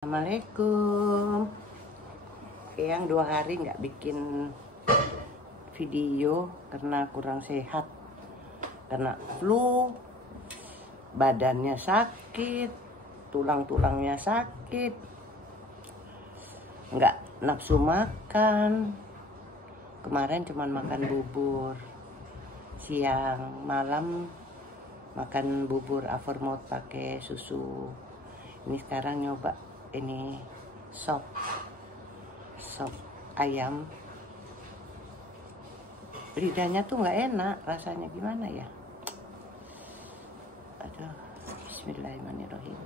Assalamualaikum. Yang 2 hari nggak bikin video karena kurang sehat, karena flu, badannya sakit, tulang-tulangnya sakit, nggak nafsu makan. Kemarin cuman makan bubur, siang malam makan bubur Avermont pakai susu. Ini sekarang nyoba ini sop ayam. Lidahnya tuh nggak enak, rasanya gimana ya. Aduh, bismillahirrahmanirrahim.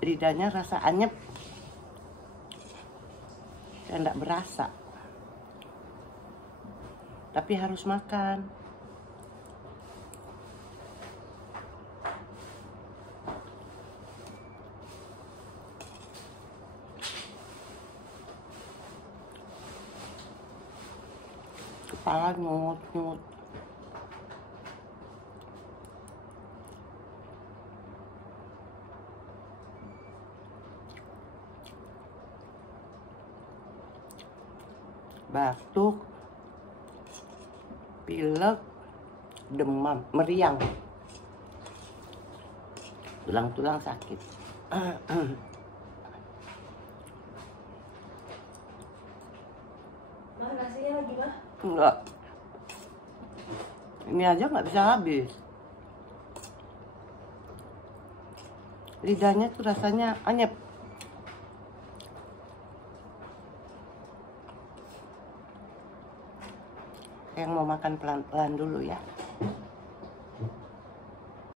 Lidahnya rasa anyep, saya nggak berasa, tapi harus makan. Kepala nyut-nyut. Batuk, pilek, demam, meriang, tulang-tulang sakit. Mah, nasinya lagi mah? Enggak, ini aja nggak bisa habis. Lidahnya tuh rasanya anyep. Yang mau makan pelan-pelan dulu ya.